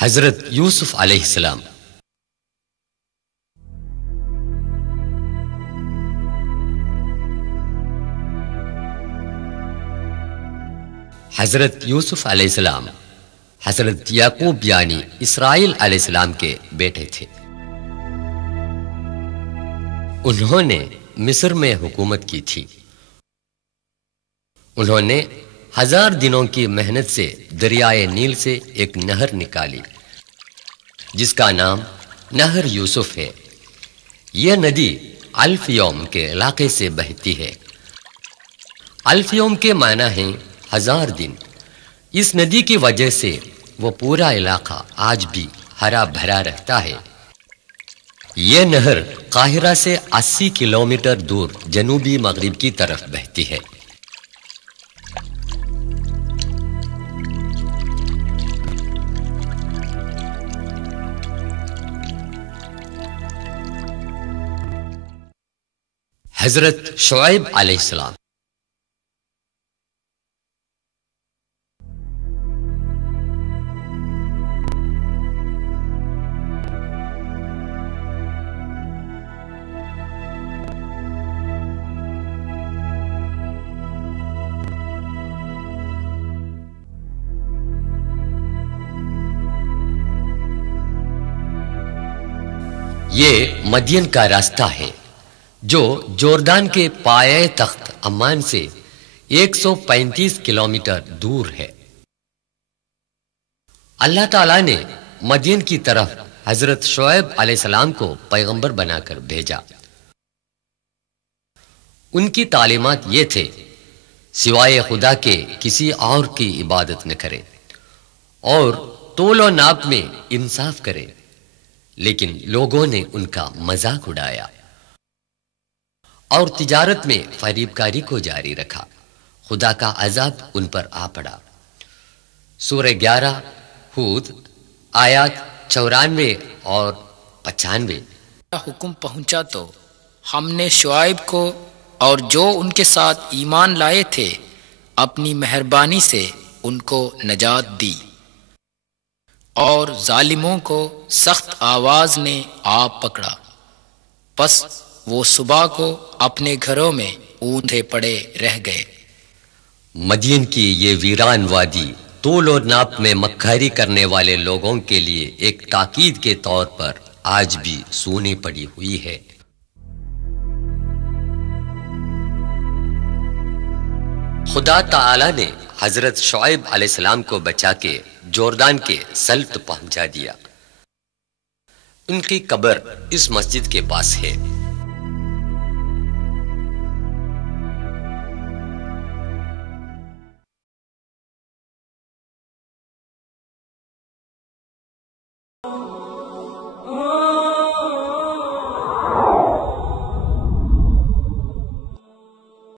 حضرت یوسف علیہ السلام۔ حضرت یوسف علیہ السلام حضرت یعقوب یعنی اسرائیل علیہ السلام کے بیٹے تھے۔ انہوں نے مصر میں حکومت کی تھی۔ انہوں نے 1000 دنوں کی محنت سے دریائے نیل سے ایک نہر نکالی جس کا نام نہر یوسف ہے۔ یہ ندی الف یوم کے علاقے سے بہتی ہے۔ الف یوم کے معنی ہیں 1000 دن۔ اس ندی کی وجہ سے وہ پورا علاقہ آج بھی ہرا بھرا رہتا ہے۔ یہ نہر قاہرہ سے 80 کلومیٹر دور جنوبی مغرب کی طرف بہتی ہے۔ حضرت شعیب علیہ السلام۔ یہ مدین کا راستہ ہے جو جوردان کے پایہ تخت عمان سے 135 کلومیٹر دور ہے۔ اللہ تعالیٰ نے مدین کی طرف حضرت شعیب علیہ السلام کو پیغمبر بنا کر بھیجا۔ ان کی تعلیمات یہ تھے سوائے خدا کے کسی اور کی عبادت نہ کرے اور تول و ناپ میں انصاف کرے، لیکن لوگوں نے ان کا مذاق اڑایا اور تجارت میں فریب کاری کو جاری رکھا۔ خدا کا عذاب ان پر آ پڑا۔ سورہ 11 ہود آیات 94 اور 95۔ حکم پہنچا تو ہم نے شعیب کو اور جو ان کے ساتھ ایمان لائے تھے اپنی مہربانی سے ان کو نجات دی، اور ظالموں کو سخت آواز نے آ پکڑا، پس وہ صبح کو اپنے گھروں میں اوندھے پڑے رہ گئے۔ مدین کی یہ ویران وادی طول و ناپ میں مکاری کرنے والے لوگوں کے لیے ایک تاکید کے طور پر آج بھی سونی پڑی ہوئی ہے۔ خدا تعالی نے حضرت شعیب علیہ السلام کو بچا کے جوردان کے سلط پہنچا دیا۔ ان کی قبر اس مسجد کے پاس ہے۔